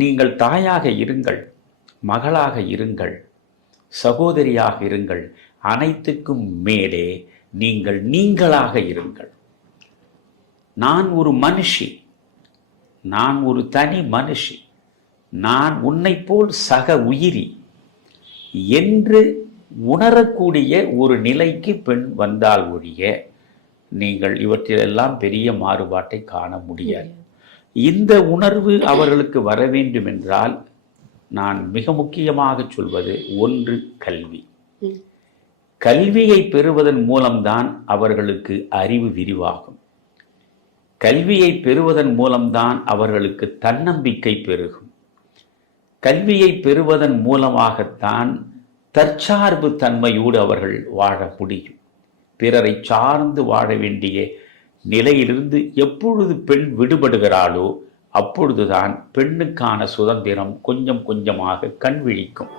நீங்கள் தாயாக இருங்கள் மகளாக இருங்கள் சகோதரியாக இருங்கள் அனைத்துக்கும் மேலே நீங்கள் நீங்களாக இருங்கள். நான் ஒரு மனுஷி நான் ஒரு தனி மனுஷி நான் உன்னைப் போல் சக உயிரி என்று உணரக்கூடிய ஒரு நிலைக்கு பெண் வந்தால் ஒழிய நீங்கள் இவற்றிலெல்லாம் பெரிய மாறுபாட்டை காண முடியாது. இந்த உணர்வு அவர்களுக்கு வர வேண்டும் என்றால் நான் மிக முக்கியமாக சொல்வது ஒன்று கல்வி. கல்வியை பெறுவதன் மூலம்தான் அவர்களுக்கு அறிவு விரிவாகும். கல்வியை பெறுவதன் மூலம்தான் அவர்களுக்கு தன்னம்பிக்கை பெருகும். கல்வியை பெறுவதன் மூலமாகத்தான் தற்சார்பு தன்மையோடு அவர்கள் வாழ முடியும். பிறரை சார்ந்து வாழ வேண்டிய நிலையிலிருந்து எப்பொழுது பெண் விடுபடுகிறாளோ அப்பொழுதுதான் பெண்ணுக்கான சுதந்திரம் கொஞ்சம் கொஞ்சமாக கண் விழிக்கும்.